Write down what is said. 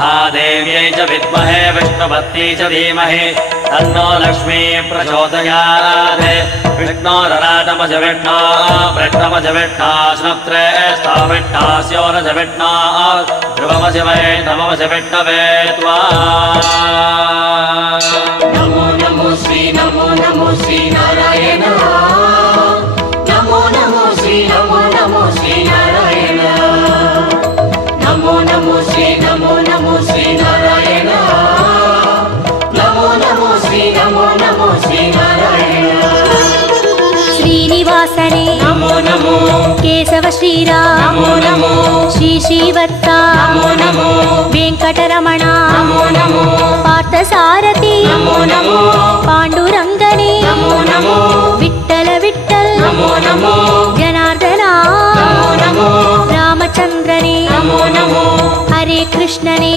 महादेव्यै च विद्महे विष्णुपत्नी च धीमहि तन्नो लक्ष्मी प्रचोदयात् विष्णोरराटमज विष्णो वृष्णमज विष्णो श्नप्त्रेष्ठो विष्णास्योरज विष्णो ध्रुवमज वै नममज विष्णवे त्वा नमो नमो श्री नारायण नमो नमो श्री नारायण नमो नमो श्री नारायण नमो नमो श्री नारायण श्रीनिवासने नमो नमो केशव श्रीराम नमो नमो श्री श्रीवत्सा नमो नमो वेंकटरमण नमो नमो पार्थसारथि नमो नमो पांडुरंगने नमो नमो विठ्ठल विठ्ठल नमो नमो जनार्दना नमो नमो रामचंद्रने नमो नमो हरे कृष्णने